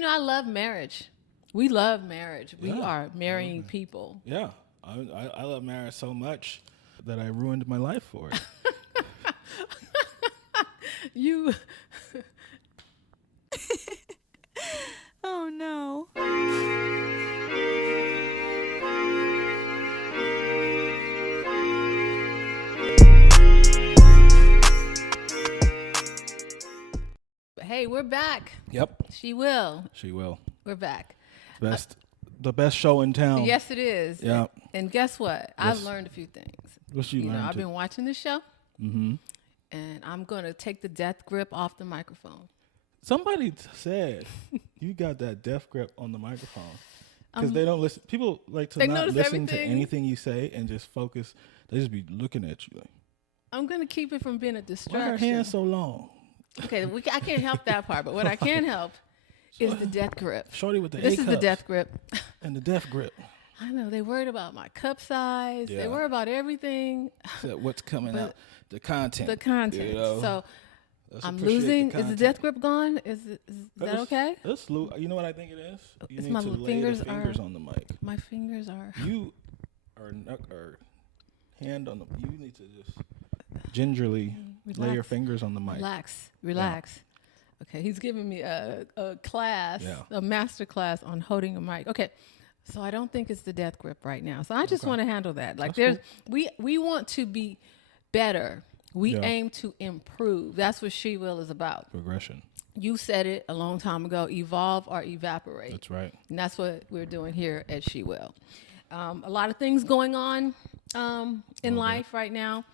I love marriage. We love marriage. We are marrying people. Yeah, I love marriage so much that I ruined my life for it. You. Oh no. Hey, we're back. Yep, She will. she will. We're back. The best show in town. Yes, it is. Yeah. And guess what? I've learned a few things. What you learned? I've been watching the show. Mm-hmm. And I'm going to take the death grip off the microphone. Somebody said you got that death grip on the microphone because they don't listen. People like to not listen to anything you say and just focus. They just be looking at you. Like, I'm going to keep it from being a distraction. why are her hands so long? Okay, I can't help that part, but what I can help is the death grip. Shorty with the This is the death grip. And the death grip. I know, they worried about my cup size. Yeah. They worry about everything. So what's coming out? The content. The content. You know? So Let's I'm appreciate losing. the Is the content. death grip gone? Is that okay? You know what I think it is? You It's need my to lay fingers the fingers on the mic. My fingers are. You are hand on the. You need to just gingerly lay your fingers on the mic. Relax. Okay, he's giving me a class, a master class on holding a mic. Okay, so I don't think it's the death grip right now. So I just want to handle that. Like we want to be better. We aim to improve. That's what She Will is about. Progression. You said it a long time ago, evolve or evaporate. That's right. And that's what we're doing here at She Will. A lot of things going on in life right now.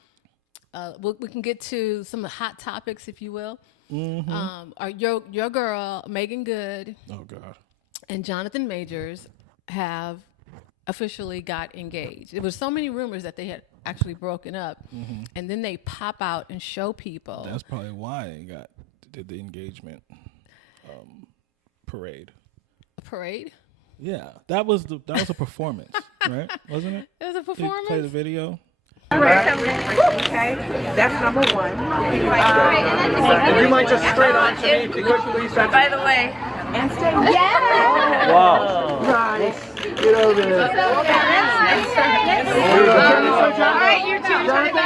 We can get to some of the hot topics, if you will. Mm-hmm. Your girl, Megan Good, Oh, God. and Jonathan Majors have officially got engaged. There was so many rumors that they had actually broken up, and then they pop out and show people. That's probably why they did the engagement parade. A parade? Yeah, that was a performance, right? Wasn't it? It was a Did you performance? play the video. Okay, that's number one. Do you mind just straight on to me, please? By the way, and stay. Yeah. Wow. Nice. Get over there. All right, you two.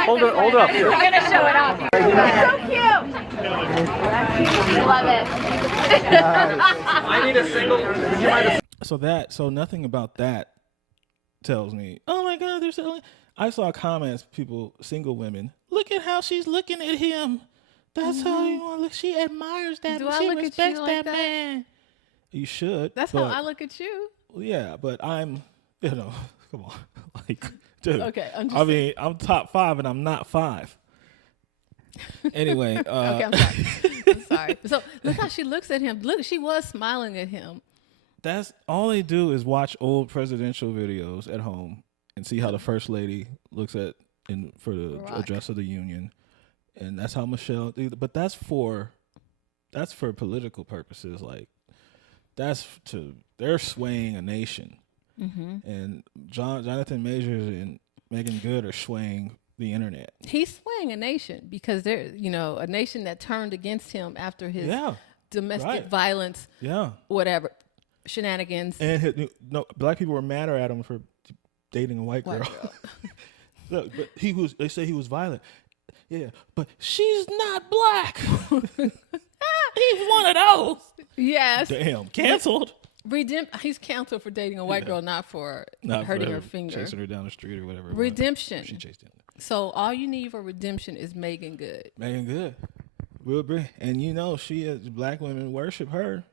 Hold it up here. We're gonna show it off. So cute. Love it. I need a single. Would you mind So nothing about that tells me, oh my God, they're selling. I saw comments, people, single women, look at how she's looking at him. That's how you want to look. She admires that. Do I she look at respects you like that that? man. You should. That's how I look at you. Yeah, but I'm, come on. Like, dude. Okay, I'm I'm top 5 and I'm not 5. Anyway. Okay, I'm sorry. I'm sorry. So look how she looks at him. Look, she was smiling at him. That's all they do is watch old presidential videos at home and see how the first lady looks for the Barack. address of the union, and that's how Michelle. But that's for political purposes. Like they're swaying a nation, and Jonathan Majors and Megan Good are swaying the internet. He's swaying a nation because they're a nation that turned against him after his domestic violence, whatever shenanigans. And black people were madder at him for dating a white girl. Look, but they say he was violent. Yeah, but she's not black. He's one of those. Yes. Damn, canceled. He's canceled for dating a white girl, not for hurting her finger. Chasing her down the street or whatever. Redemption. She chased him. So all you need for redemption is Megan Good. Megan Good. Will bring, and she is, black women worship her.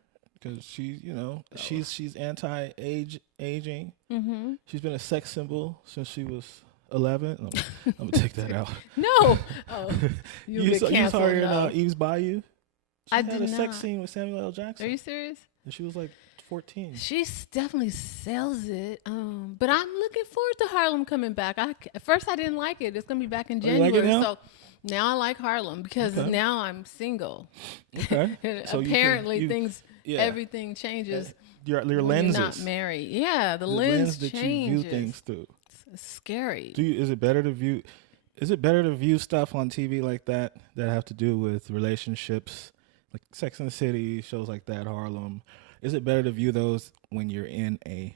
Because she's anti-aging. Mm-hmm. She's been a sex symbol since she was 11. I'm gonna take that out. No, you saw her in Eve's Bayou. She I had did a not. sex scene with Samuel L. Jackson. Are you serious? And she was like 14. She definitely sells it. But I'm looking forward to Harlem coming back. At first I didn't like it. It's gonna be back in January. You like it now? So now I like Harlem because now I'm single. Okay. So apparently everything changes. Your when lenses. You're not married. Yeah, the lens changes. that you view things through. It's scary. Is it better to view stuff on TV like that have to do with relationships, like Sex and the City, shows like that, Harlem, Is it better to view those when you're in a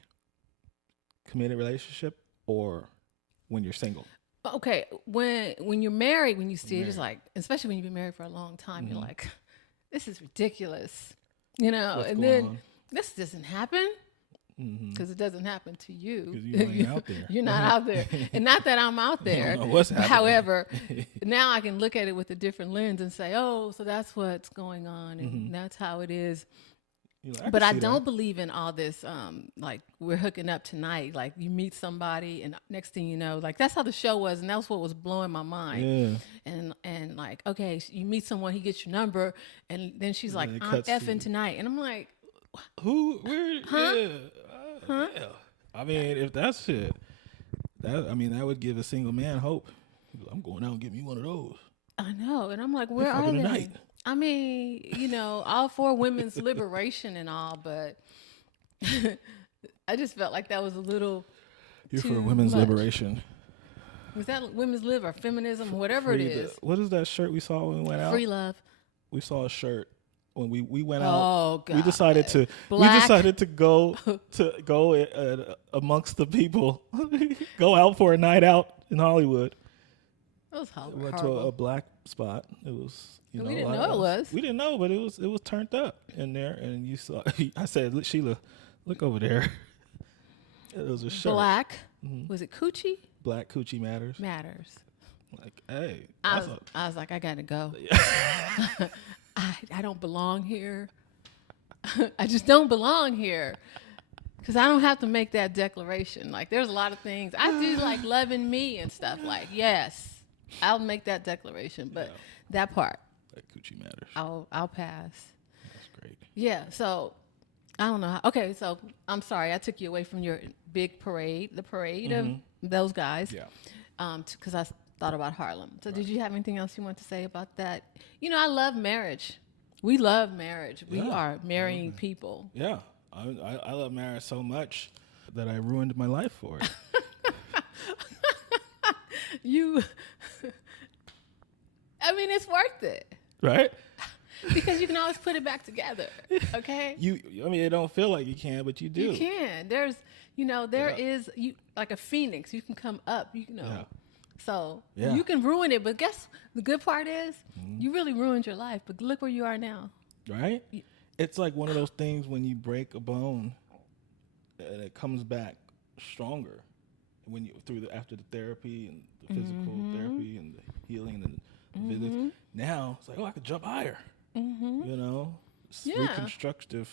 committed relationship or when you're single? Okay, when you're married, when you see it, it's like, especially when you've been married for a long time, you're like, this is ridiculous, you know. What's and going then on? this doesn't happen because it doesn't happen to you. 'Cause you ain't out there. You're not out there, and not that I'm out there. You don't know what's happening. However, now I can look at it with a different lens and say, oh, so that's what's going on, and that's how it is. But I don't believe in all this, like we're hooking up tonight. Like you meet somebody and next thing you know, like that's how the show was. And that's what was blowing my mind. Yeah. And like, okay, you meet someone, he gets your number. And then she's like, I'm effing tonight. And I'm like, who, where, huh? Yeah. Yeah. I mean, if that's it, that would give a single man hope. I'm going out and get me one of those. I know. And I'm like, where are they? Tonight. I mean, you know, all for women's liberation and all, but I just felt like that was a little You're too for women's much. Liberation. Was that women's lib or feminism, whatever it is? What is that shirt we saw when we went out? Free love. We saw a shirt when we went out. Oh God. We decided to go amongst the people, go out for a night out in Hollywood. That was horrible. We went to a black spot. It was. You know, we didn't know it was. We didn't know, but it was turned up in there, and you saw. I said, Sheila, look over there. It was a shirt. Black. Was it coochie? Black coochie matters. Matters. Like, hey. I was like, I gotta go. I don't belong here. I just don't belong here. Because I don't have to make that declaration. Like, there's a lot of things. I do like loving me and stuff. Like, yes, I'll make that declaration. But that part. That coochie matters. I'll pass. That's great. Yeah, so I don't know. Okay, so I'm sorry. I took you away from your big parade, the parade of those guys. Yeah. Because I thought about Harlem. So did you have anything else you want to say about that? You know, I love marriage. We love marriage. We are marrying people. Yeah. I love marriage so much that I ruined my life for it. I mean, it's worth it. Right? Because you can always put it back together. Okay? I mean, it don't feel like you can, but you do. You can. There's, is like a phoenix. You can come up, Yeah. So you can ruin it, but guess the good part is you really ruined your life. But look where you are now. Right? It's like one of those things when you break a bone and it comes back stronger when after the therapy and the physical therapy and the healing and the visits. Now it's like, I could jump higher. Reconstructive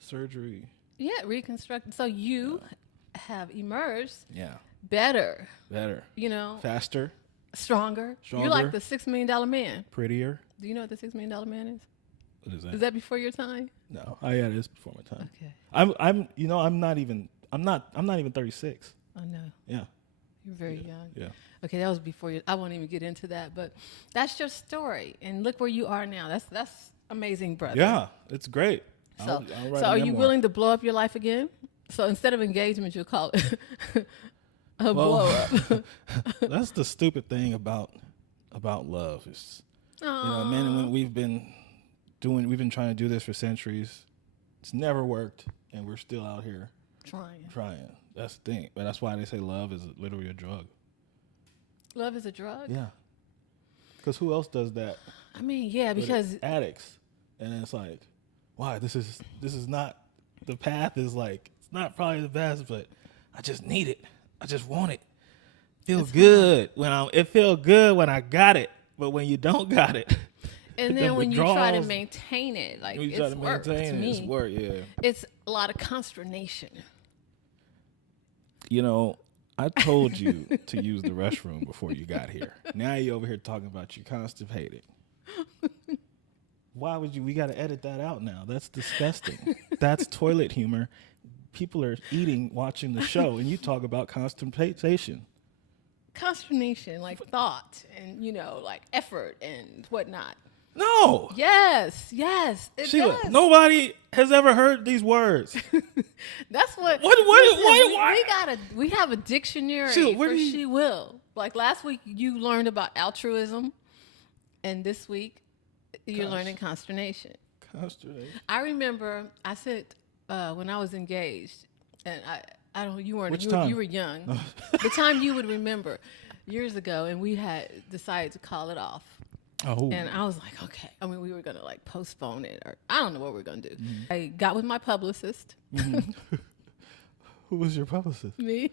surgery. Yeah, reconstruct. So you have emerged. Yeah. Better. Faster. Stronger. You're like the $6 million man. Prettier. Do you know what the $6 million man is? What is that? Is that before your time? No. Oh yeah, it is before my time. Okay. I'm not even 36. I know. Yeah. You're very young. Yeah. Okay, that was before you. I won't even get into that, but that's your story, and look where you are now. That's amazing, brother. Yeah, it's great. So, I'll write are a you memoir. willing to blow up your life again? So instead of engagement, you'll call it a blow up. That's the stupid thing about love. It's men and women, we've been trying to do this for centuries. It's never worked, and we're still out here trying. That's the thing. But that's why they say love is literally a drug. Love is a drug? Yeah. Because who else does that? I mean, yeah, because addicts. And it's like, why? This is not, the path is like, it's not probably the best, but I just need it. I just want it. It feel good when I got it, but when you don't got it. And then when you try to maintain it, like it's work to me. It's work, yeah. It's a lot of consternation. I told you to use the restroom before you got here. Now you're over here talking about you constipated. Why would you? We got to edit that out now. That's disgusting. That's toilet humor. People are eating, watching the show, and you talk about constipation. Consternation, like thought and, like effort and whatnot. No. Yes. Sheila, nobody has ever heard these words. That's what. Why? We have a dictionary Sheila, for she will. Like last week, you learned about altruism, and this week, you're learning consternation. That's strange. I remember I sent when I was engaged, and I don't. You weren't. Which You time? were young. The time you would remember years ago, and we had decided to call it off. Oh. And I was like, okay. I mean, we were gonna like postpone it, or I don't know what we were gonna do. I got with my publicist. Who was your publicist? Me.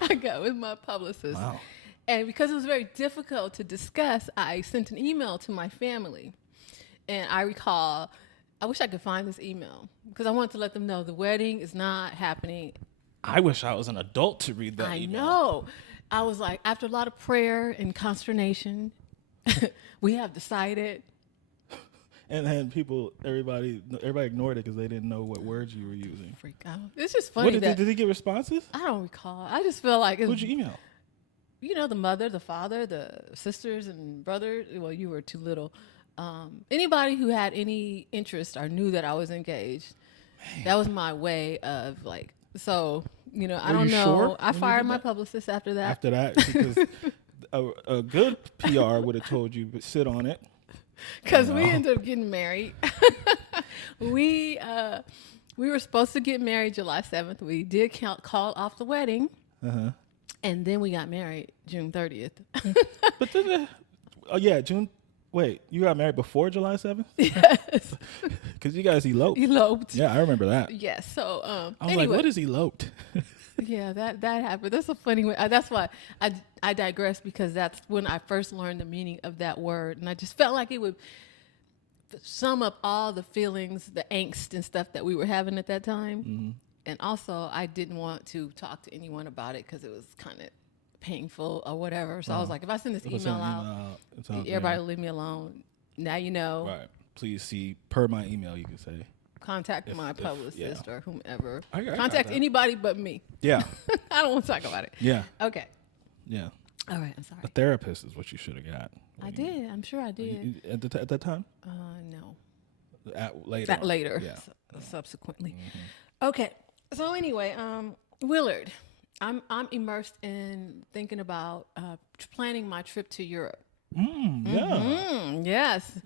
I got with my publicist. Wow. And because it was very difficult to discuss, I sent an email to my family. And I recall, I wish I could find this email because I wanted to let them know the wedding is not happening. I wish I was an adult to read that I email. know. I was like, after a lot of prayer and consternation, we have decided. And then everybody ignored it because they didn't know what words you were using. Freak out. It's just funny. Did he get responses? I don't recall. I just feel like Who'd you email? You know, the mother, the father, the sisters and brothers. Well, you were too little. Anybody who had any interest or knew that I was engaged. Man. That was my way of like, so, you know, I don't know. Sure I fired my publicist after that. After that, because a good PR would have told you, but sit on it. Because we ended up getting married. We were supposed to get married July 7th. We did call off the wedding. Uh-huh. And then we got married June 30th. But then, June. Wait, you got married before July 7th? Yes. Because you guys eloped. Eloped. Yeah, I remember that. Yes. So, I was anyway. like, what is eloped? Yeah, that happened. That's a funny way. That's why I digress, because that's when I first learned the meaning of that word. And I just felt like it would sum up all the feelings, the angst and stuff that we were having at that time. Mm-hmm. And also, I didn't want to talk to anyone about it because it was kind of painful or whatever. So I was like, if I send this email out, everybody will leave me alone. Now you know. Right. Please see, per my email, you can say. Contact my publicist or whomever. I Contact anybody but me. Yeah. I don't want to talk about it. Yeah. Okay. Yeah. All right. I'm sorry. A therapist is what you should have got. I did. I'm sure I did. At that time? No. Later. Later. Yeah. Subsequently. Mm-hmm. Okay. So anyway, Willard, I'm immersed in thinking about planning my trip to Europe. Yeah. Yes.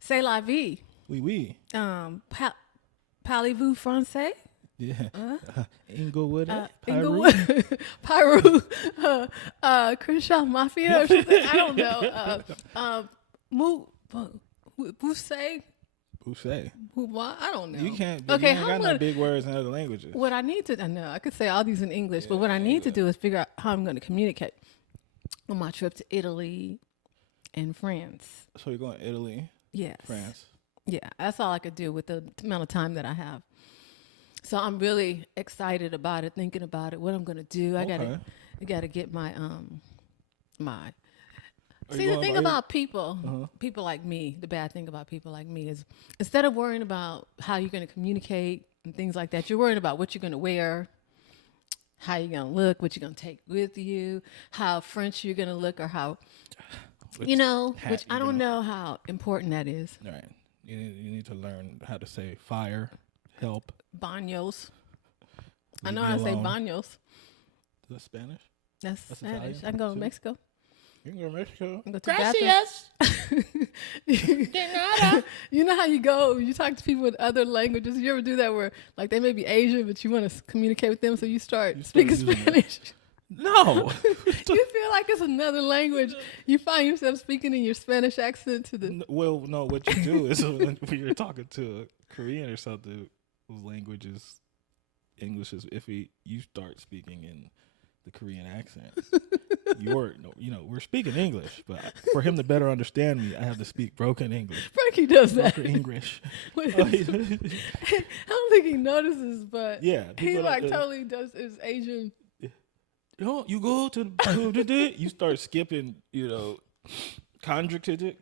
C'est la vie. Oui, oui. Parlez-vous français? Yeah. Inglewood. Inglewood. Pyru. Crenshaw Mafia or something. I don't know. Bousse? Bousse. I don't know. You can't. Okay, you ain't got no big words in other languages. What I need to, I know I could say all these in English, but what I need to do is figure out how I'm going to communicate on my trip to Italy and France. So you're going to Italy? Yes. France. Yeah, that's all I could do with the amount of time that I have. So I'm really excited about it, thinking about it, what I'm going to do. I gotta get my my. See, the thing about people like me, the bad thing about people like me is instead of worrying about how you're going to communicate and things like that, you're worrying about what you're going to wear, how you're going to look, what you're going to take with you, how French you're going to look, or how, which I don't know how important that is. All right. You need to learn how to say fire, help. Baños. I know how to say baños. Is that Spanish? That's Spanish. Italian? I can go to Mexico. You can go to Mexico. I can go to Gracias. You know how you go, you talk to people with other languages. You ever do that where, like, they may be Asian, but you want to communicate with them, so you start speaking Spanish? No. You feel like it's another language. You find yourself speaking in your Spanish accent to the... Well, no, what you do is when you're talking to a Korean or something, whose language is, English is iffy, you start speaking in the Korean accent. We're speaking English, but for him to better understand me, I have to speak broken English. Frankie does that. Broken English. I don't think he notices, but yeah, he totally does his Asian. You go to you start skipping, conjugate.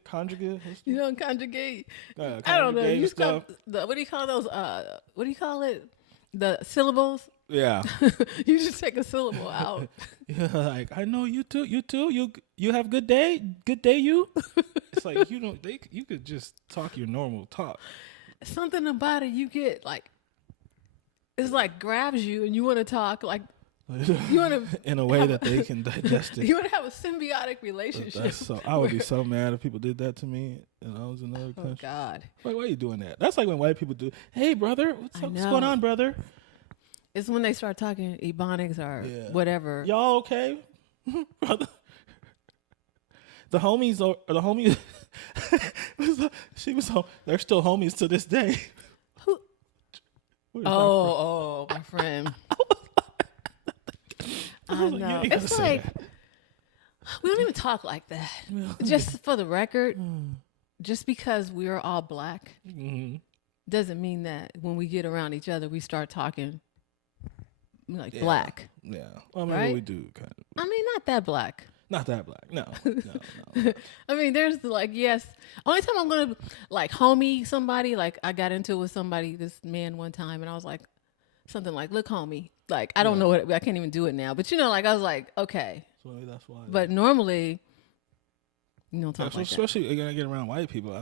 You don't conjugate. I don't know. You stop. What do you call those? What do you call it? The syllables. Yeah. You just take a syllable out. Yeah, like, I know you too. You have good day. Good day, you. It's like, you could just talk your normal talk. Something about it, you get like, it's like grabs you and you want to talk like You want to in a way that they can digest it. You want to have a symbiotic relationship. I would be so mad if people did that to me and I was in another country. Oh God! Why are you doing that? That's like when white people do. Hey, brother, what's going on, brother? It's when they start talking Ebonics or whatever. Y'all okay, brother? The homies. She was home. They're still homies to this day. Who? Oh, my friend. I know. It's like we don't even talk like that. Just for the record, just because we're all black doesn't mean that when we get around each other we start talking like black. Yeah. Well, I mean, right? we do kind of. I mean, not that black. Not that black. No. I mean, there's like, yes. Only time I'm going to like homie somebody, like I got into it with somebody, this man one time, and I was like, something like, look, homie. Like, I don't know what, I can't even do it now. But, like, I was like, okay. So that's why. But normally, you don't talk like that. Especially when I get around white people,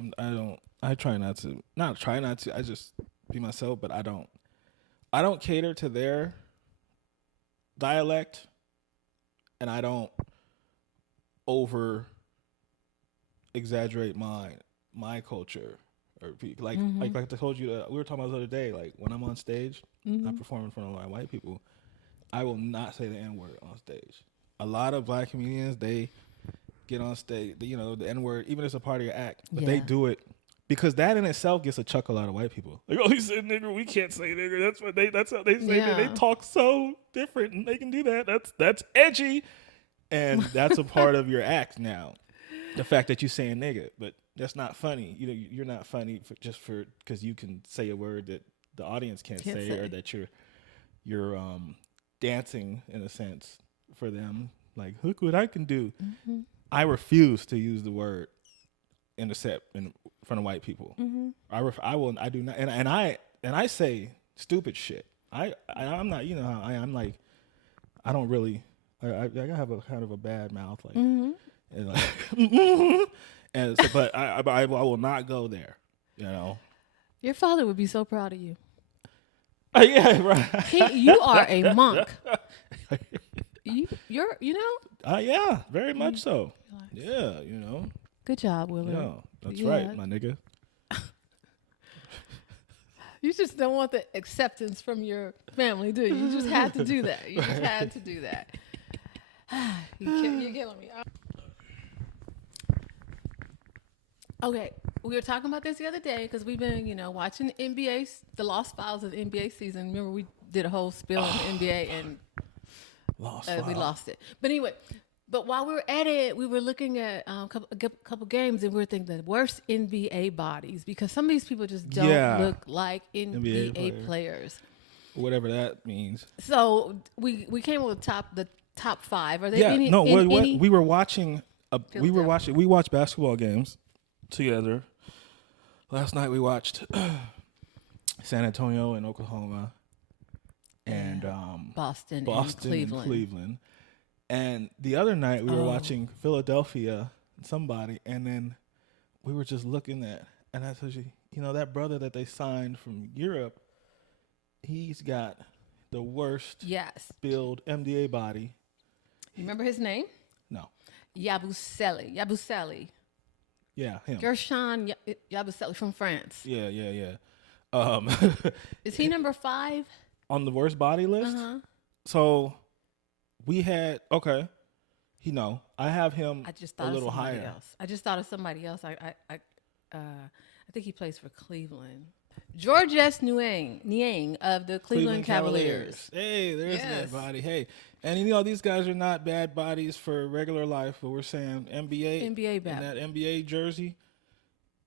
I try not to, I just be myself, but I don't cater to their dialect, and I don't over exaggerate my culture or like I told you that we were talking about the other day, like when I'm on stage, I perform in front of a lot of white people, I will not say the N-word on stage. A lot of black comedians, they get on stage, the N-word, even if it's a part of your act, but they do it because that in itself gets a chuckle out of white people. Like, oh, he said nigger, we can't say nigger. That's how they say it. They talk so different and they can do that. That's edgy. And that's a part of your act now. The fact that you saying nigga, but that's not funny. You're not funny because you can say a word that the audience can't say, or that you're dancing in a sense for them. Like, look what I can do. I refuse to use the word in the set in front of white people. I do not, and I say stupid shit. I'm not, how I am. Like, I don't really. I have a kind of a bad mouth, like, and like, and so, but I will not go there. Your father would be so proud of you. Yeah, right. You are a monk. You're. Yeah, very much so. Yeah, Good job, Willard. Yeah, that's right, my nigga. You just don't want the acceptance from your family, do you? You just had to do that. You just had to do that. You're killing me. Okay, we were talking about this the other day because we've been, watching NBA, the Lost Files of the NBA season. Remember, we did a whole spill on the NBA and we lost it. But anyway, while we were at it, we were looking at a couple games, and we were thinking the worst NBA bodies because some of these people just don't look like NBA players. Whatever that means. So we came up with the top 5. Are there any? No, we were watching. We watched basketball games together. Last night we watched San Antonio and Oklahoma, and Boston and Cleveland. And the other night we were watching Philadelphia and somebody, and then we were just looking at, and I told you, that brother that they signed from Europe, he's got the worst build NBA body. You remember his name? No. Yabusele. Yeah, him. Gershon Yabusele from France. Yeah. Is he number 5? On the worst body list? So we had, I have him a little higher. Else. I just thought of somebody else. I think he plays for Cleveland. Georges Niang of the Cleveland Cavaliers. Hey, there's that body. Hey, and these guys are not bad bodies for regular life, but we're saying NBA bad. And that NBA jersey,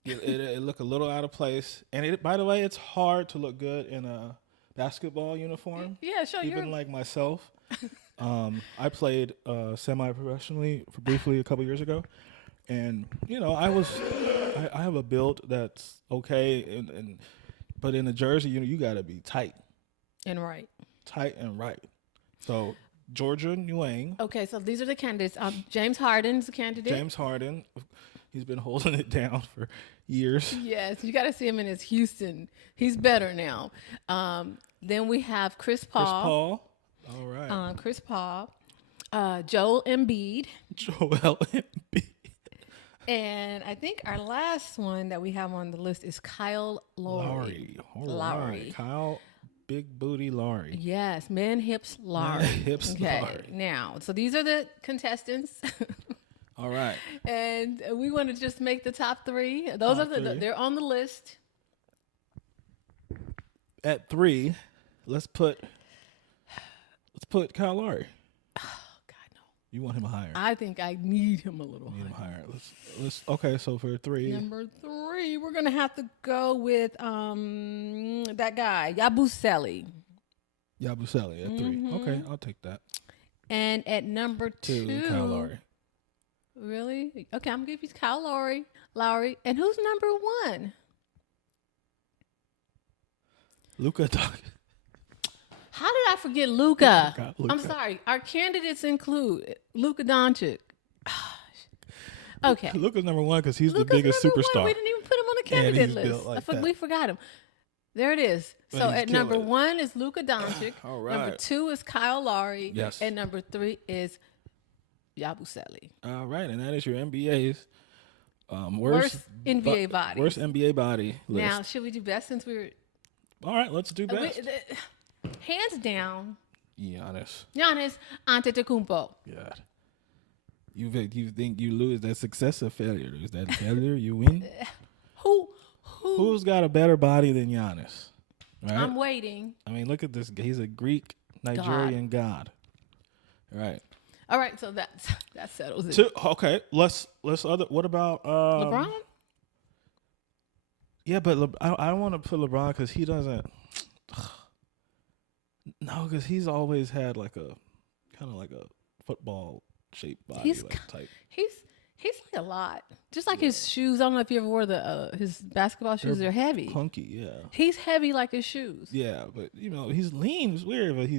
it look a little out of place. And by the way, it's hard to look good in a basketball uniform. Yeah, sure. Even like myself, I played semi-professionally briefly a couple years ago, and I have a build that's okay, but in the jersey, you got to be tight and right. Tight and right. So Georgia Niang. Okay, so these are the candidates. James Harden's the candidate. James Harden, he's been holding it down for years. Yes, you got to see him in his Houston. He's better now. Then we have Chris Paul. All right. Chris Paul, Joel Embiid. Joel Embiid. And I think our last one that we have on the list is Kyle Lowry. Lowry. Kyle Big Booty Lowry. Yes, Man Hips Lowry. Hips Lowry. Now, so these are the contestants. All right. And we want to just make the top 3. Those are they're on the list. At 3, let's put Kyle Lowry. You want him higher? I think I need him a little Need higher. him higher. Let's. Okay, so for 3, Number 3, we're gonna have to go with that guy Yabusele. Yabusele at 3. Okay, I'll take that. And at number 2, Kyle Lowry. Really? Okay, I'm gonna give you Kyle Lowry. And who's number 1? Luka Doncic. How did I forget Luka? Luka. I'm sorry. Our candidates include Luka Doncic. Okay. Luka's number 1 because he's Luka's the biggest number superstar. 1. We didn't even put him on the candidate he's list. built like that. We forgot him. There it is. But So he's at number killing it. 1 is Luka Doncic. All right. Number 2 is Kyle Lowry. Yes. And number 3 is Yabusele. All right, and that is your NBA's Worst NBA body. Worst NBA body list. Now, should we do best since we were... All right, let's do best. Hands down, Giannis. Antetokounmpo. God. You think you lose? That's success or failure? Is that failure? You win? Who's got a better body than Giannis? Right? I'm waiting. I mean, look at this. He's a Greek Nigerian god. Right. All right, so that settles it. Okay, let's other. What about LeBron? Yeah, but I don't want to put LeBron because he doesn't. No, because he's always had like a kind of like a football shaped body type. He's like a lot. Just like his shoes. I don't know if you ever wore his basketball shoes. They're heavy. Clunky, yeah. He's heavy like his shoes. Yeah, but he's lean. It's weird, but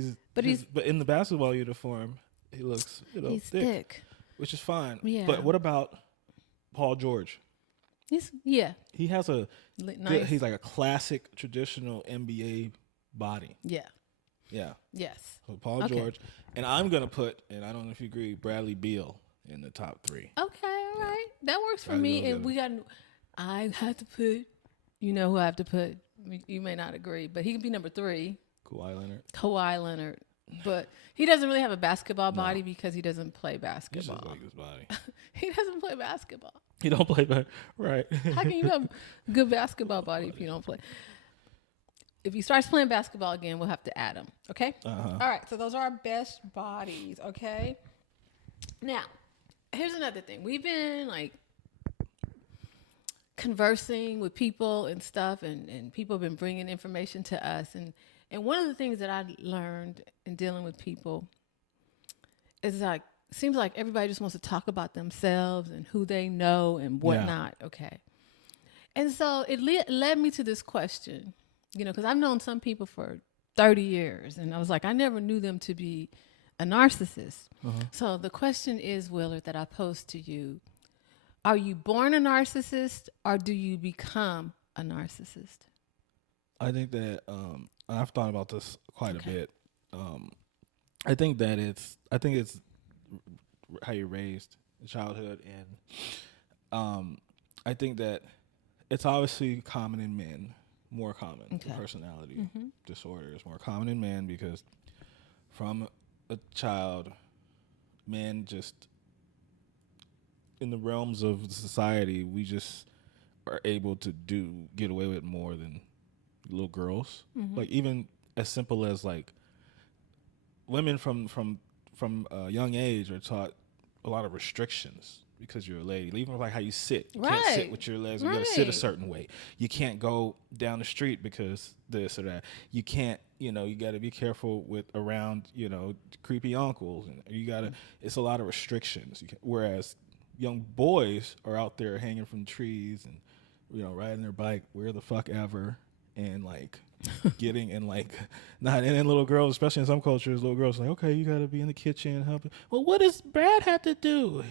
but in the basketball uniform, he looks he's thick, which is fine. Yeah. But what about Paul George? He has a nice. He's like a classic traditional NBA body. Yeah. Yes. So Paul George, and I'm gonna put, and I don't know if you agree, Bradley Beal in the top 3. Okay, all right, that works for me. And I have to put, who I have to put. You may not agree, but he could be number 3. Kawhi Leonard, but he doesn't really have a basketball body because he doesn't play basketball. He just like his body. He doesn't play basketball. He don't play basketball, right? How can you have a good basketball body if you don't play? If he starts playing basketball again, we'll have to add him. Okay? All right. So those are our best bodies. Okay? Now, here's another thing. We've been like conversing with people and stuff, and people have been bringing information to us. And one of the things that I learned in dealing with people is like, seems like everybody just wants to talk about themselves and who they know and whatnot. Yeah. Okay. And so it led me to this question. Because I've known some people for 30 years, and I was like, I never knew them to be a narcissist. So the question is, Willard, that I posed to you, are you born a narcissist or do you become a narcissist? I think that I've thought about this quite a bit. I think it's how you're raised in childhood, and I think that it's obviously common in men. More common. The personality disorder is more common in men because from a child, men just, in the realms of society, we just are able to get away with more than little girls. Like even as simple as like women from a young age are taught a lot of restrictions. Because you're a lady, even like how you sit, you can't sit with your legs. You got to sit a certain way. You can't go down the street because this or that. You can't, you got to be careful around, creepy uncles, and you got to. It's a lot of restrictions. Whereas young boys are out there hanging from trees and, riding their bike where the fuck ever, and like getting and like not. And then little girls, especially in some cultures, little girls are like, okay, you got to be in the kitchen helping. Well, what does Brad have to do?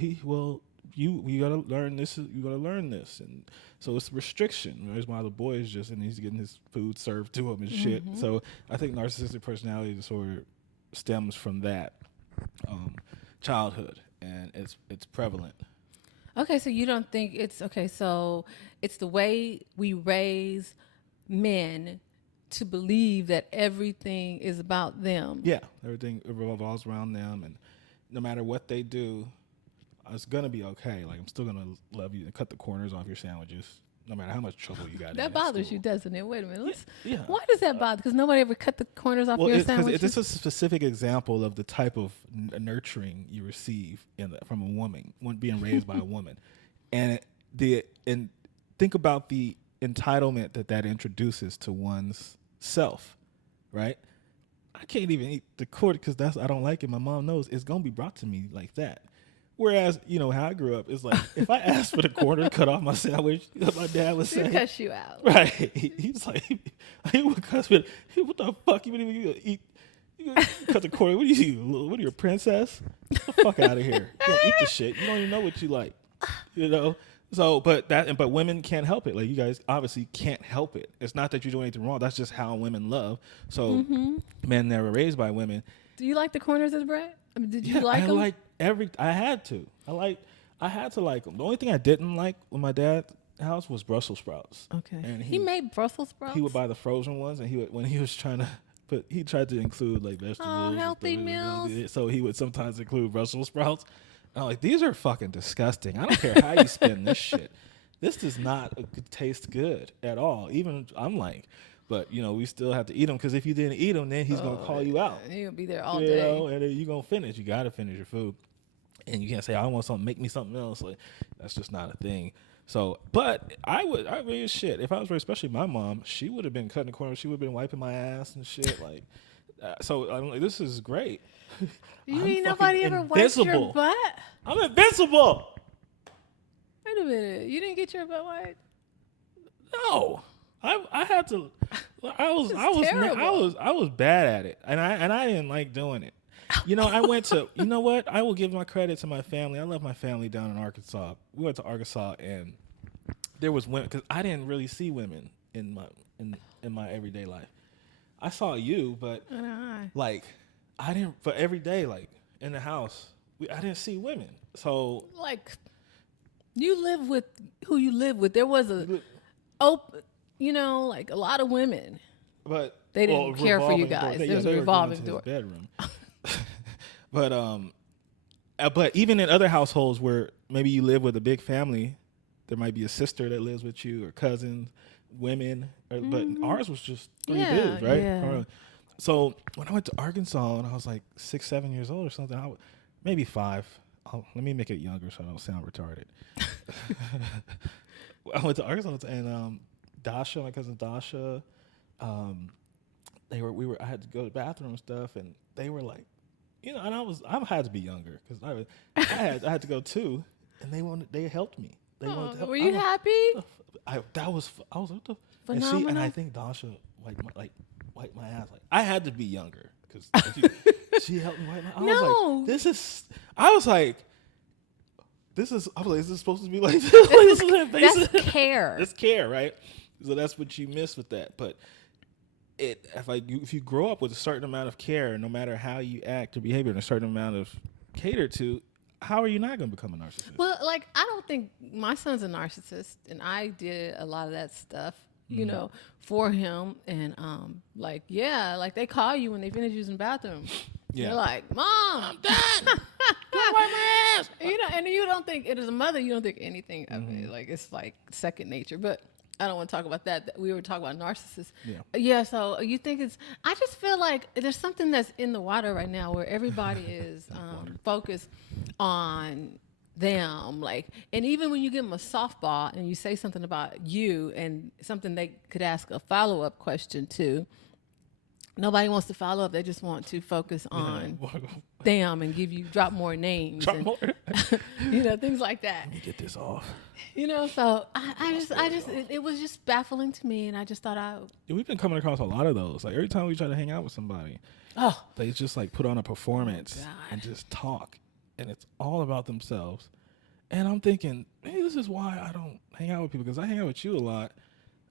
You gotta learn this. You gotta learn this, and so it's restriction. There's why the boy is and he's getting his food served to him and shit. So I think narcissistic personality disorder stems from that childhood, and it's prevalent. Okay, so you don't think so it's the way we raise men to believe that everything is about them. Yeah, everything revolves around them, and no matter what they do, it's gonna be okay. Like, I'm still gonna love you and cut the corners off your sandwiches, no matter how much trouble you got. That bothers you, doesn't it? Wait a minute. Yeah. Why does that bother? Because nobody ever cut the corners off your sandwiches. This is a specific example of the type of nurturing you receive from a woman, being raised by a woman, and think about the entitlement that introduces to one's self, right? I can't even eat the quarter because I don't like it. My mom knows it's gonna be brought to me like that. Whereas, how I grew up, it's like, if I asked for the quarter to cut off my sandwich, my dad would say, cuss you out. Right. He's like, he would cuss me. What the fuck? You gonna eat? You gonna cut the quarter? What are you? What are you, a princess? Get the fuck out of here. You don't eat the shit. You don't even know what you like. So, but women can't help it. Like, you guys obviously can't help it. It's not that you do anything wrong. That's just how women love. So, men that were raised by women. Do you like the corners of the bread? I mean, did you like them? I had to. I had to like them. The only thing I didn't like with my dad's house was Brussels sprouts. Okay. And he made Brussels sprouts? He would buy the frozen ones, and he tried to include like vegetables. Oh, healthy meals. So he would sometimes include Brussels sprouts. I'm like, these are fucking disgusting. I don't care how you spin this shit. This does not taste good at all. Even I'm like, but we still have to eat them, because if you didn't eat them, then he's gonna call you out. You'll be there all day. And then you're gonna finish. You gotta finish your food, and you can't say, I want something, make me something else. Like, that's just not a thing. So, but I mean, shit. If I was raised, especially my mom, she would have been cutting the corners. She would have been wiping my ass and shit. Like, so I'm like, this is great. You mean nobody ever wiped your butt? I'm invincible. Wait a minute. You didn't get your butt wiped? No. I had to. I was bad at it, and I didn't like doing it. I went to. You know what? I will give my credit to my family. I love my family down in Arkansas. We went to Arkansas, and there was women, because I didn't really see women in my everyday life. I saw you, but like I didn't. For every day, like in the house, I didn't see women. So like, you live with who you live with. There was a open. Like a lot of women, but they didn't care for you guys. There was a revolving door. Bedroom. But even in other households where maybe you live with a big family, there might be a sister that lives with you, or cousins, women. But ours was just three dudes, right? Yeah. So when I went to Arkansas and I was like 6, 7 years old or something, maybe 5. Let me make it younger so I don't sound retarded. I went to Arkansas and Dasha, my cousin Dasha, I had to go to the bathroom and stuff, and they were like, and I had to be younger, because I had to go too, and they helped me. They wanted to help. Were you happy? I was what the phenomenal. And I think Dasha wiped my ass. Like, I had to be younger, because she helped me wipe my ass. I was like, is this supposed to be like this? That's care. That's care, right? So that's what you miss with that. But if you grow up with a certain amount of care, no matter how you act or behave, and a certain amount of cater to, how are you not going to become a narcissist? Well, like, I don't think my son's a narcissist, and I did a lot of that stuff, for him. And like they call you when they finish using the bathroom. Yeah. You're like, Mom, I'm done. Wipe my ass. And you don't think, as a mother, you don't think anything of it. Like, it's like second nature. But I don't want to talk about that. We were talking about narcissists. Yeah. So you think I just feel like there's something that's in the water right now where everybody is focused on them. Like, and even when you give them a softball and you say something about you and something they could ask a follow-up question to, nobody wants to follow up. They just want to focus on them and drop more names. Things like that. Let me get this off. So it was just baffling to me, and I just thought we've been coming across a lot of those. Like, every time we try to hang out with somebody, they just like put on a performance and just talk, and it's all about themselves. And I'm thinking, maybe this is why I don't hang out with people, because I hang out with you a lot,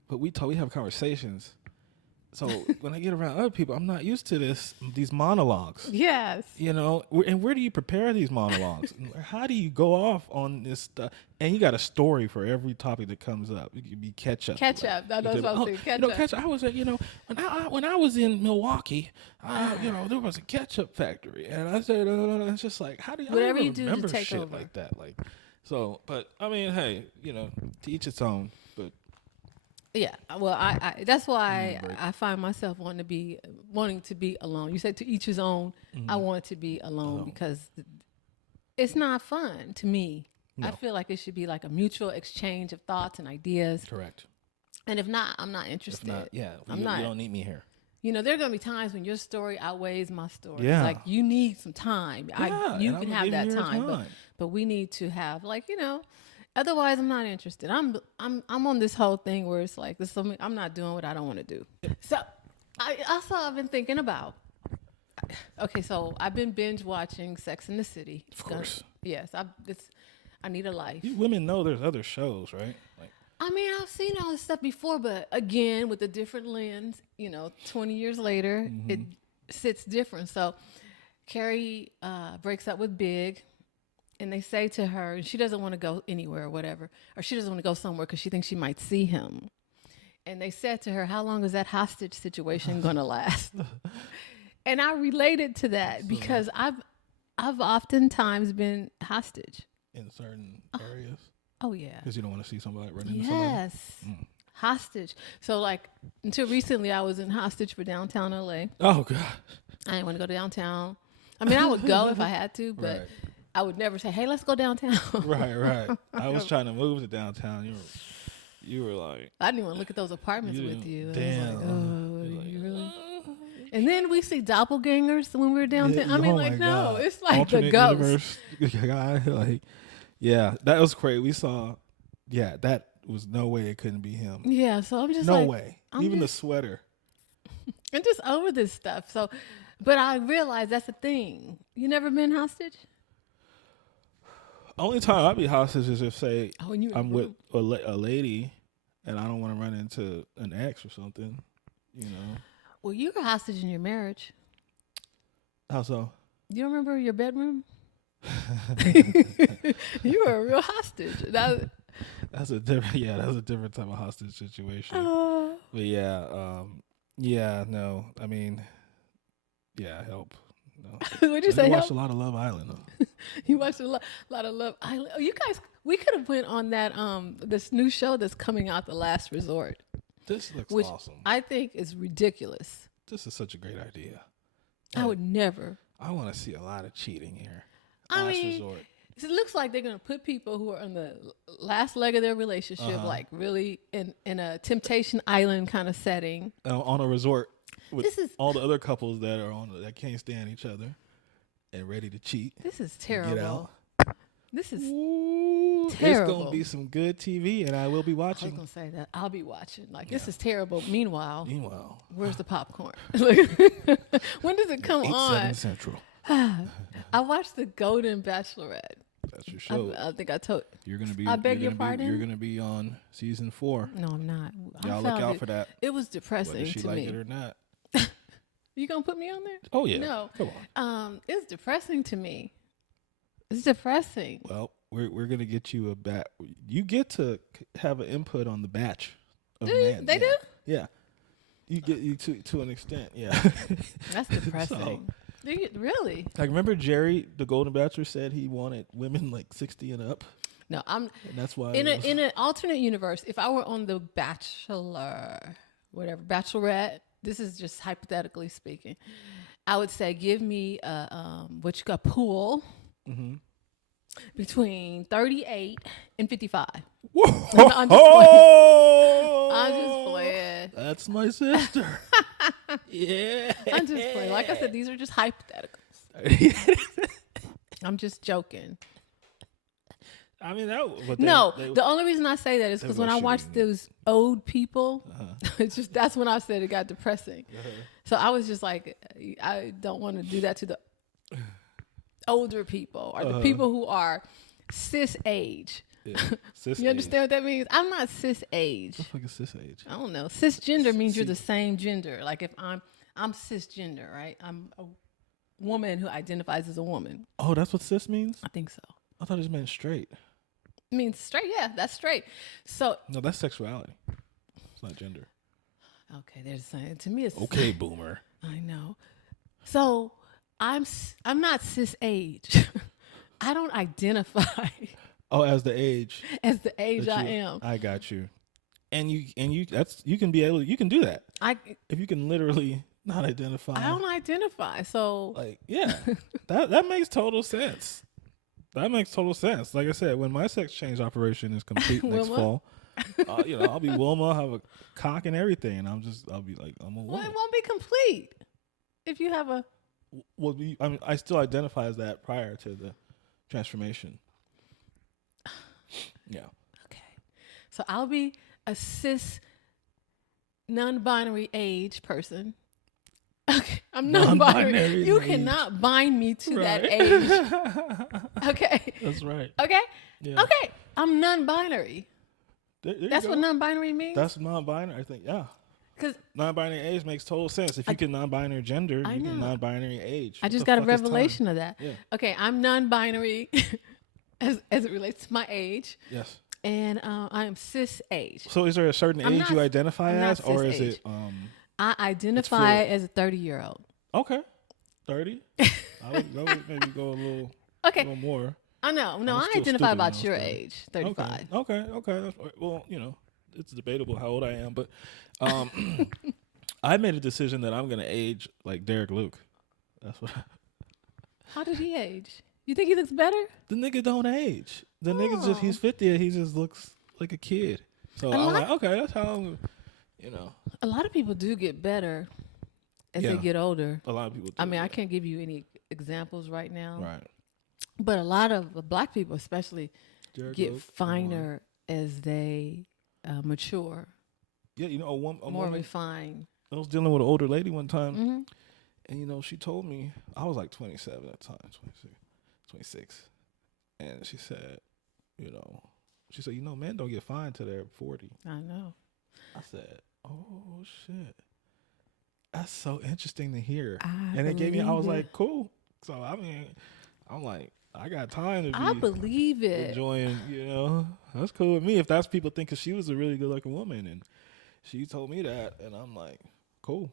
but we have conversations. So when I get around other people, I'm not used to these monologues. Yes. You know, and where do you prepare these monologues? How do you go off on this stuff? And you got a story for every topic that comes up. It could be catch up. Catch up. That's what I was saying. Catch up. Catch up. I was at, when I was in Milwaukee, there was a ketchup factory, and I said, it's just like, how do you whatever you do remember to take shit over like that? Like, so, but I mean, hey, to each its own. But yeah, well, I that's why I find myself wanting to be alone. You said to each his own. I want to be alone because it's not fun to me. No. I feel like it should be like a mutual exchange of thoughts and ideas. Correct. And if not, I'm not interested. You don't need me here. There are going to be times when your story outweighs my story. Yeah. Like you need some time. You can have that time. But we need to have otherwise I'm not interested. I'm on this whole thing where it's like I'm not doing what I don't want to do. So I've been thinking about. Okay, so I've been binge watching Sex and the City. Of course. Yes, I need a life. You women know there's other shows, right? I mean, I've seen all this stuff before, but again, with a different lens, 20 years later, it sits different. So Carrie breaks up with Big, and they say to her, and she doesn't want to go anywhere or whatever, or she doesn't want to go somewhere because she thinks she might see him. And they said to her, how long is that hostage situation going to last? And I related to that because I've oftentimes been hostage. In certain areas? Oh, yeah. Because you don't want to see somebody run into somebody? Yes. Hostage. So, until recently, I was in hostage for downtown L.A. Oh, God. I didn't want to go downtown. I mean, I would go if I had to, but right. I would never say, hey, let's go downtown. Right. I was trying to move to downtown. You were like... I didn't even look at those apartments with you. Damn. I was like, oh, you really... And then we see doppelgangers when we were downtown. Yeah, I mean, no, God. It's like alternate the ghost. Universe. Yeah, that was crazy. We saw, that was no way it couldn't be him. Yeah, so I'm just no way. Even the sweater. I'm just over this stuff. So, but I realize that's a thing. You never been hostage? Only time I'd be hostage is if, say, I'm with a lady and I don't want to run into an ex or something, Well, you were hostage in your marriage. How so? You don't remember your bedroom? You were a real hostage. That's a different type of hostage situation. But no. I mean, help. No. What'd you say? I watched a lot of Love Island. Though. You watched a lot of Love Island. Oh, you guys, we could have went on that this new show that's coming out, The Last Resort. This looks awesome. I think is ridiculous. This is such a great idea. I would never. I want to see a lot of cheating here. Resort. It looks like they're going to put people who are on the last leg of their relationship, like really in a Temptation Island kind of setting. On a resort with all the other couples that are that can't stand each other and ready to cheat. This is terrible. Get out. This is terrible. It's going to be some good TV, and I will be watching. I was going to say that. I'll be watching. This is terrible. Meanwhile, where's the popcorn? When does it come on? 8/7 Central. I watched The Golden Bachelorette. That's your show. I think I told you're going to be. I beg your pardon. You're going to be on season 4. No, I'm not. Y'all look out for that. It was depressing whether she to like me. it or not. You gonna put me on there? Oh yeah. No. Come on. It's depressing to me. It's depressing. Well, we're gonna get you a bat. You get to have an input on the batch. They do? Yeah. You get you to an extent. Yeah. That's depressing. Really? Like, remember Jerry, the Golden Bachelor, said he wanted women like 60 and up. No, and that's why in an alternate universe, if I were on The Bachelor, whatever, Bachelorette, this is just hypothetically speaking, I would say give me a pool between 38 and 55. Whoa. I'm just playing. I'm just playing. That's my sister. Yeah. I'm just playing. Like I said, these are just hypotheticals. I'm just joking. I mean, the only reason I say that is because when I watch those old people, it's just that's when I said it got depressing. So I was just like, I don't want to do that to the older people or the people who are cis age. Yeah. Cis You understand what that means? I'm not cis age. What the fuck is cis age? I don't know. Cisgender means you're the same gender. Like if I'm cisgender, right? I'm a woman who identifies as a woman. Oh, that's what cis means? I think so. I thought it just meant straight. It means straight. Yeah, that's straight. So no, that's sexuality. It's not gender. Okay, they're the same. To me, it's okay, boomer. I know. So I'm not cis age. I don't identify. Oh, as the age. As the age I am. I got you. And you can do that. If you can literally not identify. I don't identify. So like, yeah. that makes total sense. That makes total sense. Like I said, when my sex change operation is complete next fall, I'll be Wilma, I'll have a cock and everything, and I'll be like, I'm a woman. Well, it won't be complete if you have a. Well, I still identify as that prior to the transformation. Yeah. Okay. So I'll be a cis, non-binary age person. Okay, I'm non-binary. You cannot bind me to that age. Okay. That's right. Okay. Yeah. Okay. I'm non-binary. That's what non-binary means? That's non-binary, I think, yeah. Because non-binary age makes total sense. If you can non-binary gender, you can non-binary age. I just got a revelation of that. Yeah. Okay, I'm non-binary as it relates to my age. Yes. And I am cis age. So is there a certain age you identify as, or is it... I identify as a 30-year-old. Okay. 30? I would maybe go a little more. I know. No, I identify about your age, 35. Okay. That's, well, it's debatable how old I am, but I made a decision that I'm going to age like Derek Luke. That's what. How did he age? You think he looks better? The nigga don't age. The nigga he's 50 and he just looks like a kid. So I'm like, okay, that's how I'm, A lot of people do get better as they get older. A lot of people do. I mean, I can't give you any examples right now. Right. But a lot of black people especially get finer as they mature. Yeah, a more woman, refined. I was dealing with an older lady one time, and she told me, I was like 27 at the time, 26. And she said, men don't get fine till they're 40. I know. I said, oh, shit. That's so interesting to hear. And it gave me, I was like, cool. So, I mean, I'm like, I got time to be I believe it. Enjoying, that's cool with me. If that's people think, because she was a really good looking woman and she told me that, and I'm like, cool.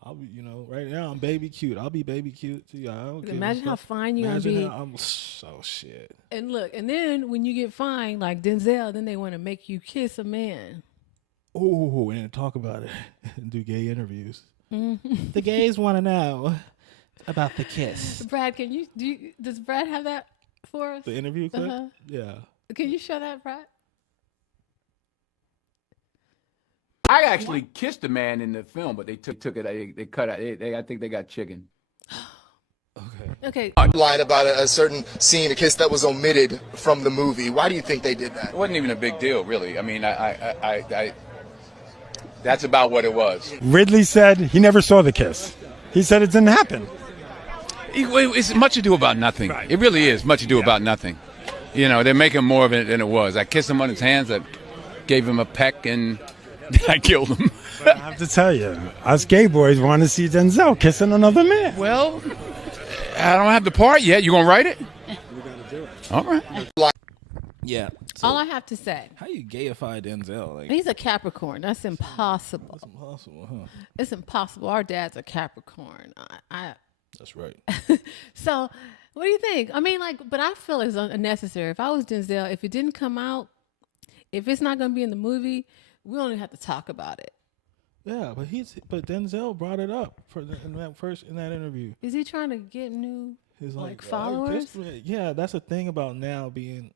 I'll be, right now I'm baby cute. I'll be baby cute too. Imagine how fine you're going to be. I'm so shit. And look, and then when you get fine, like Denzel, then they want to make you kiss a man. Oh, and talk about it and do gay interviews. Mm-hmm. The gays want to know about the kiss. Brad, does Brad have that for us? The interview clip? Uh-huh. Yeah. Can you show that, Brad? I actually kissed a man in the film, but they took it. They cut out. I think they got chicken. Okay. Lied about a certain scene, a kiss that was omitted from the movie. Why do you think they did that? It wasn't even a big deal, really. I mean, I that's about what it was. Ridley said he never saw the kiss. He said it didn't happen. It's much ado about nothing. Right. It really is much ado about nothing. They're making more of it than it was. I kissed him on his hands. I gave him a peck, and I killed him. But I have to tell you, us gay boys want to see Denzel kissing another man. Well, I don't have the part yet. You gonna write it? We're gonna do it. All right. Yeah. So all I have to say. How you gayify Denzel? Like, he's a Capricorn. That's impossible. That's impossible, huh? It's impossible. Our dad's a Capricorn. That's right. So, what do you think? I mean, but I feel it's unnecessary. If I was Denzel, if it didn't come out, if it's not going to be in the movie, we don't even have to talk about it. Yeah, but Denzel brought it up in that interview. Is he trying to get new followers? Yeah, that's the thing about now being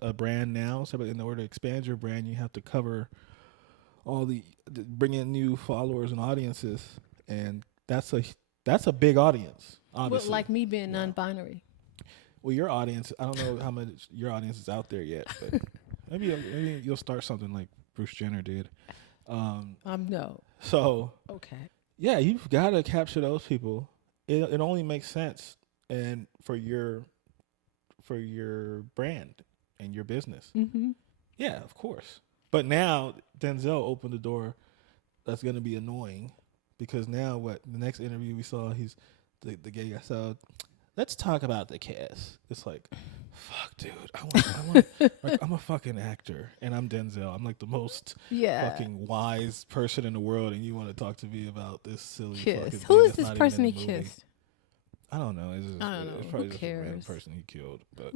a brand now. So in order to expand your brand, you have to cover bring in new followers and audiences, and that's a big audience. Obviously, like me being non-binary. Well, your audience, I don't know how much your audience is out there yet, but maybe you'll start something like Bruce Jenner did. No. So okay. Yeah, you've got to capture those people. It only makes sense and for your brand and your business. Yeah, of course. But now Denzel opened the door. That's going to be annoying because now the next interview we saw, he's the gay guy. So let's talk about the cast. It's like, fuck, dude. I want like, I'm a fucking actor and I'm Denzel. I'm like the most fucking wise person in the world, and you want to talk to me about this silly fucking thing. Who is this person he kissed? I don't know. It's probably just a random person he killed. But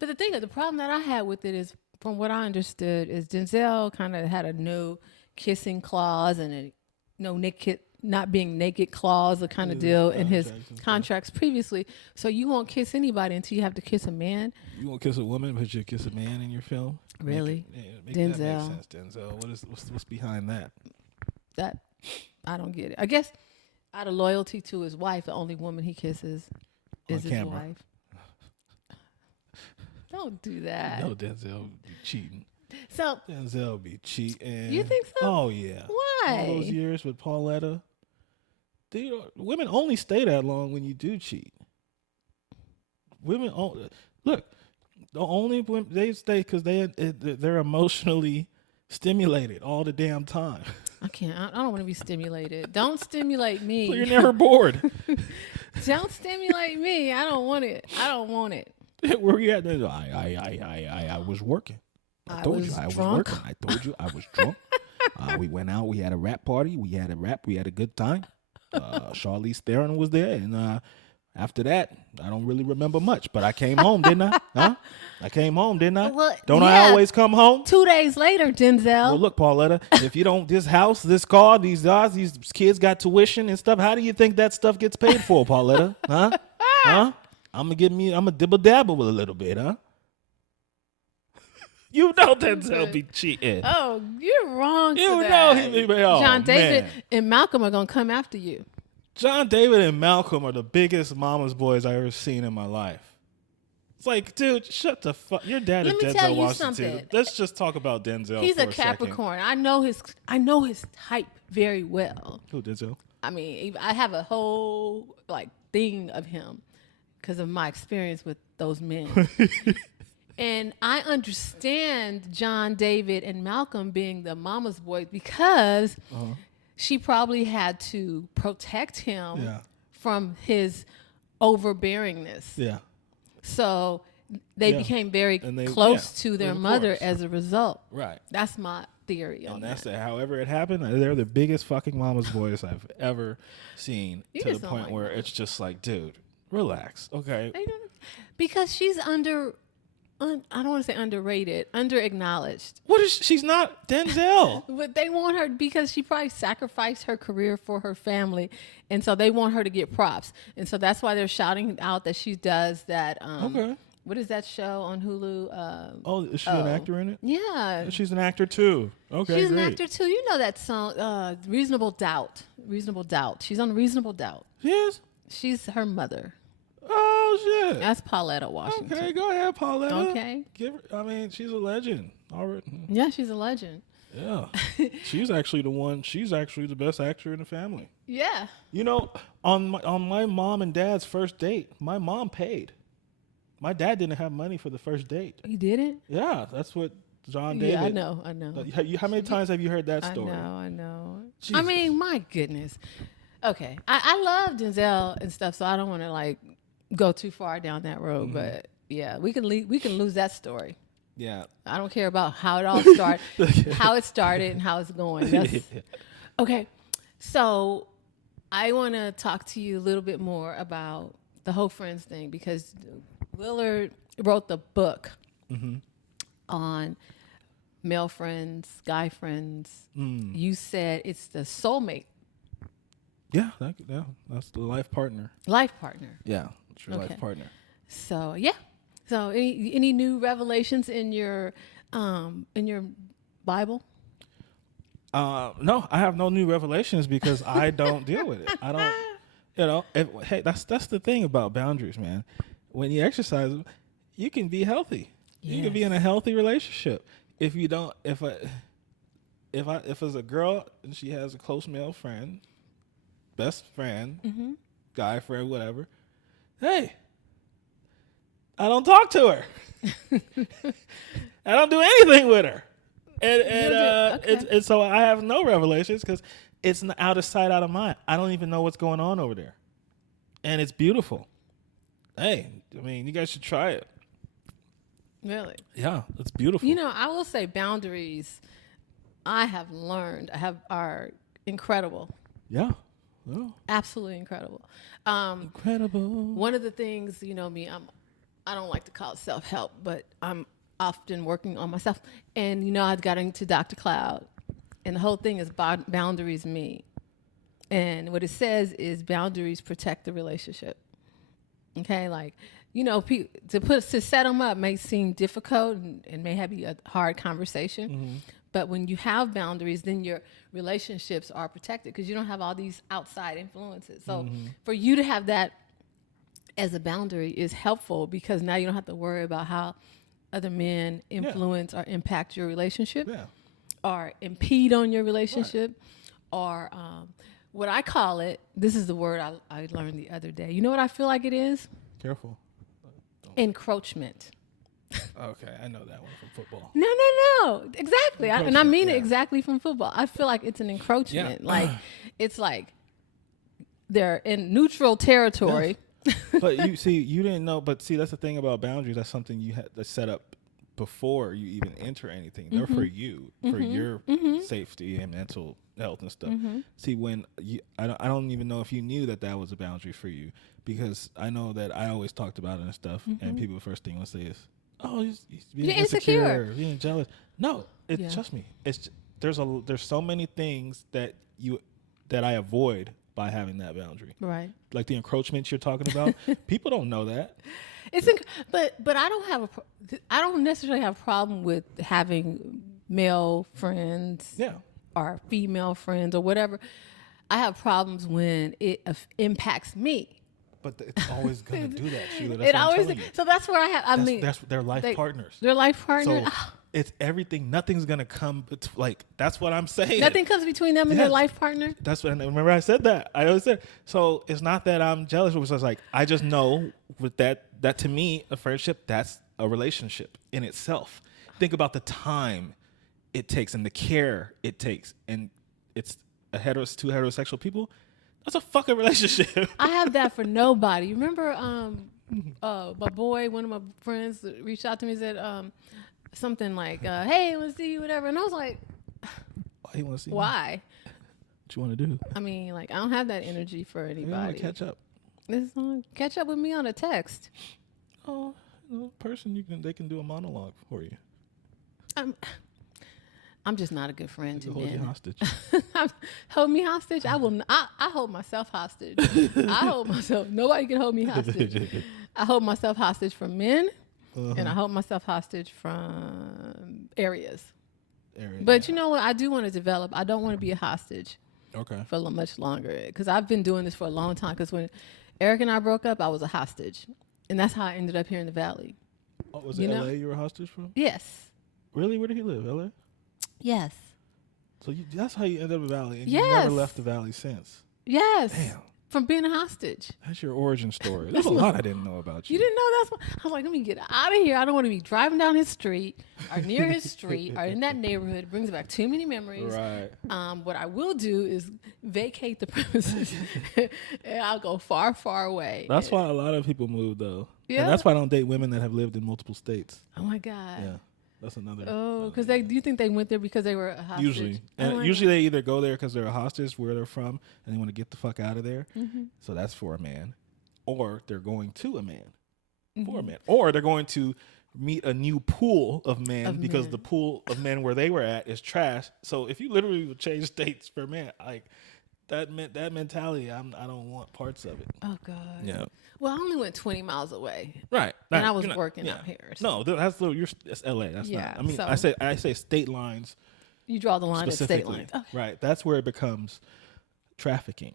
the problem that I had with it is, from what I understood, is Denzel kind of had a no kissing clause and a no naked, not being naked clause, a kind of deal in his contracts previously. So you won't kiss anybody until you have to kiss a man. You won't kiss a woman, but you kiss a man in your film. Really? Make Denzel. That make sense, Denzel. What's behind that? That I don't get it. I guess out of loyalty to his wife, the only woman he kisses is his wife. Don't do that. No, Denzel be cheating. So Denzel be cheating. You think so? Oh yeah. Why? All those years with Pauletta. Women only stay that long when you do cheat. Women look. The only women they stay because they're emotionally stimulated all the damn time. I can't. I don't want to be stimulated. Don't stimulate me. So you're never bored. Don't stimulate me. I don't want it. I don't want it. Where you at? I was working. I told you I was working. I told you I was drunk. We went out. We had a rap party. We had a rap. We had a good time. Charlize Theron was there, and after that, I don't really remember much. But I came home, didn't I? Huh? I came home, didn't I? Well, don't I always come home? 2 days later, Denzel. Well, look, Pauletta, if you don't, this house, this car, these kids got tuition and stuff. How do you think that stuff gets paid for, Pauletta? Huh? Huh? I'm gonna dibble dabble with a little bit, huh? You know Denzel be cheating. Oh, you're wrong. You know he be. Oh, John David man. and Malcolm are gonna come after you. John David and Malcolm are the biggest mama's boys I ever seen in my life. It's like, dude, shut the fuck. Your dad is Denzel Washington. Let's just talk about Denzel. He's for a Capricorn. I know his type very well. Who, Denzel? I mean, I have a whole thing of him because of my experience with those men. And I understand John David and Malcolm being the mama's boys because she probably had to protect him from his overbearingness. Yeah. So they became very close to their mother as a result. Right. That's my theory on that. However it happened, they're the biggest fucking mama's boys I've ever seen, to the point where it's just like, dude, relax. Okay. Because she's I don't want to say underrated, under-acknowledged. What is she's not Denzel. But they want her because she probably sacrificed her career for her family. And so they want her to get props. And so that's why they're shouting out that she does that. What is that show on Hulu? Is she an actor in it? Yeah. She's an actor too. Okay, she's an actor too. You know that song, Reasonable Doubt. Reasonable Doubt. She's on Reasonable Doubt. Yes. She's her mother. Oh, shit. That's Pauletta Washington. Okay, go ahead, Pauletta. Okay. She's a legend. Already. Yeah, she's a legend. Yeah. She's actually the best actor in the family. Yeah. You know, on my mom and dad's first date, my mom paid. My dad didn't have money for the first date. He didn't? Yeah, that's what John David. Yeah, I know. How many times have you heard that story? I know. Jesus. I mean, my goodness. Okay. I love Denzel and stuff, so I don't want to go too far down that road, but yeah, we can lose that story. Yeah. I don't care about how it all started, how it started and how it's going. Okay. So I want to talk to you a little bit more about the whole friends thing, because Willard wrote the book on male friends, guy friends. You said it's the soulmate. Yeah, that's the life partner. Life partner. Yeah, it's your life partner. So yeah. So any new revelations in your Bible? No, I have no new revelations because I don't deal with it. I don't. Hey, that's the thing about boundaries, man. When you exercise them, you can be healthy. Yes. You can be in a healthy relationship. If you don't, if it's a girl and she has a close male friend, best friend, guy friend, whatever. Hey, I don't talk to her. I don't do anything with her. And so I have no revelations because it's out of sight, out of mind. I don't even know what's going on over there. And it's beautiful. Hey, I mean, you guys should try it. Really? Yeah, it's beautiful. You know, I will say boundaries, I have learned, are incredible. Yeah. Oh. Absolutely incredible. Incredible. One of the things, you know me, I don't like to call it self-help, but I'm often working on myself. And, you know, I got into Dr. Cloud, and the whole thing is boundaries me. And what it says is boundaries protect the relationship. Okay, like, you know, to set them up may seem difficult and may be a hard conversation. Mm-hmm. But when you have boundaries, then your relationships are protected because you don't have all these outside influences. So for you to have that as a boundary is helpful because now you don't have to worry about how other men influence or impact your relationship or impede on your relationship or what I call it, this is the word I learned the other day. You know what I feel like it is? Careful. Encroachment. Okay, I know that one from football. No. Exactly. And I mean it exactly from football. I feel like it's an encroachment. Yeah. Like, it's like they're in neutral territory. Yes. But you didn't know. But see, that's the thing about boundaries. That's something you had to set up before you even enter anything. They're for you, for your safety and mental health and stuff. See, when I don't even know if you knew that was a boundary for you because I know that I always talked about it and stuff, and people the first thing will say is, "Oh, he's being insecure, being jealous." No, trust me. There's so many things that I avoid by having that boundary. Right. Like the encroachment you're talking about. People don't know that. But I don't necessarily have a problem with having male friends or female friends or whatever. I have problems when it impacts me. But it's always going to do that, Sheila. That's so that's where I have. That's their life partners. Their life partners. So it's everything. Nothing's going to come. That's what I'm saying. Nothing comes between them and their life partner. That's what. Remember, I said that. I always said. So it's not that I'm jealous. It was just like I just know with that to me a friendship that's a relationship in itself. Think about the time it takes and the care it takes, and it's two heterosexual people. That's a fucking relationship. I have that for nobody. Remember, my boy, one of my friends reached out to me and said something like, "Hey, let's see you, whatever." And I was like, "Why you want to see me? Why? What you want to do?" I mean, like, I don't have that energy for anybody. You want to catch up? Catch up with me on a text. Oh, person, they can do a monologue for you. I'm just not a good friend to men. Hold you hostage. Hold me hostage? I will. I hold myself hostage. I hold myself. Nobody can hold me hostage. I hold myself hostage from men, and I hold myself hostage from areas. But you know what? I do want to develop. I don't want to be a hostage. Okay. For much longer, because I've been doing this for a long time. Because when Eric and I broke up, I was a hostage, and that's how I ended up here in the Valley. Oh, was it LA you were a hostage from? Yes. Really? Where did he live? LA? Yes. So that's how you ended up in the Valley, and you never left the Valley since. Yes. Damn. From being a hostage. That's your origin story. There's a lot I didn't know about you. You didn't know I was like, let me get out of here. I don't want to be driving down his street or near his street or in that neighborhood. It brings back too many memories. Right. What I will do is vacate the premises and I'll go far, far away. That's why a lot of people move, though. Yeah. And that's why I don't date women that have lived in multiple states. Oh, my God. Yeah. That's another. Oh, because do you think they went there because they were a hostage? Usually. And usually they either go there because they're a hostage where they're from and they want to get the fuck out of there. Mm-hmm. So that's for a man. Or they're going to a man for a man. Or they're going to meet a new pool of men because the pool of men where they were at is trash. So if you literally would change states for a man, like that mentality, I don't want parts of it. Oh, God. Yeah. Well, I only went 20 miles away. Right. And I was working out here. So. No, that's LA. That's not. I mean, so I say state lines. You draw the line at state lines. Okay. Right. That's where it becomes trafficking.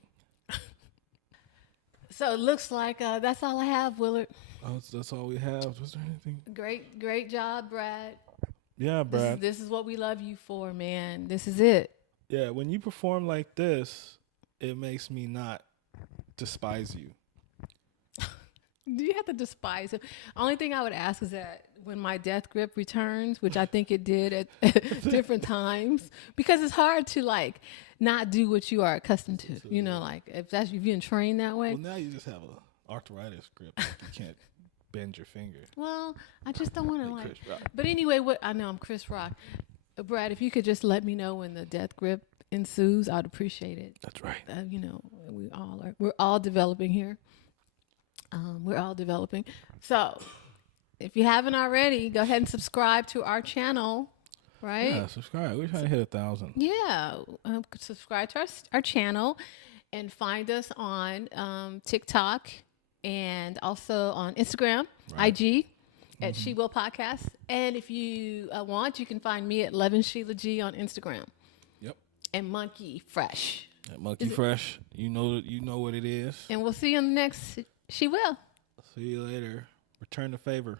So it looks like that's all I have, Willard. Oh, that's all we have. Was there anything? Great job, Brad. Yeah, Brad. This is what we love you for, man. This is it. Yeah, when you perform like this, it makes me not despise you. Do you have to despise him? Only thing I would ask is that when my death grip returns, which I think it did at different times, because it's hard to like not do what you are accustomed to. You know, like if you've been trained that way. Well, now you just have a arthritis grip. Like you can't bend your finger. Well, I just don't want to Like like. Chris Rock. But anyway, what I know I'm Chris Rock. Brad, if you could just let me know when the death grip ensues, I'd appreciate it. That's right. You know, we're all developing here. We're all developing. So if you haven't already, go ahead and subscribe to our channel, right? Yeah, subscribe. We're trying to hit 1,000. Yeah. Subscribe to our channel and find us on TikTok and also on Instagram, IG at She Will Podcast. And if you want, you can find me at Levin Sheila G on Instagram. Yep. And Monkey Fresh. That Monkey Fresh. You know what it is. And we'll see you on the next She Will. See you later. Return the favor.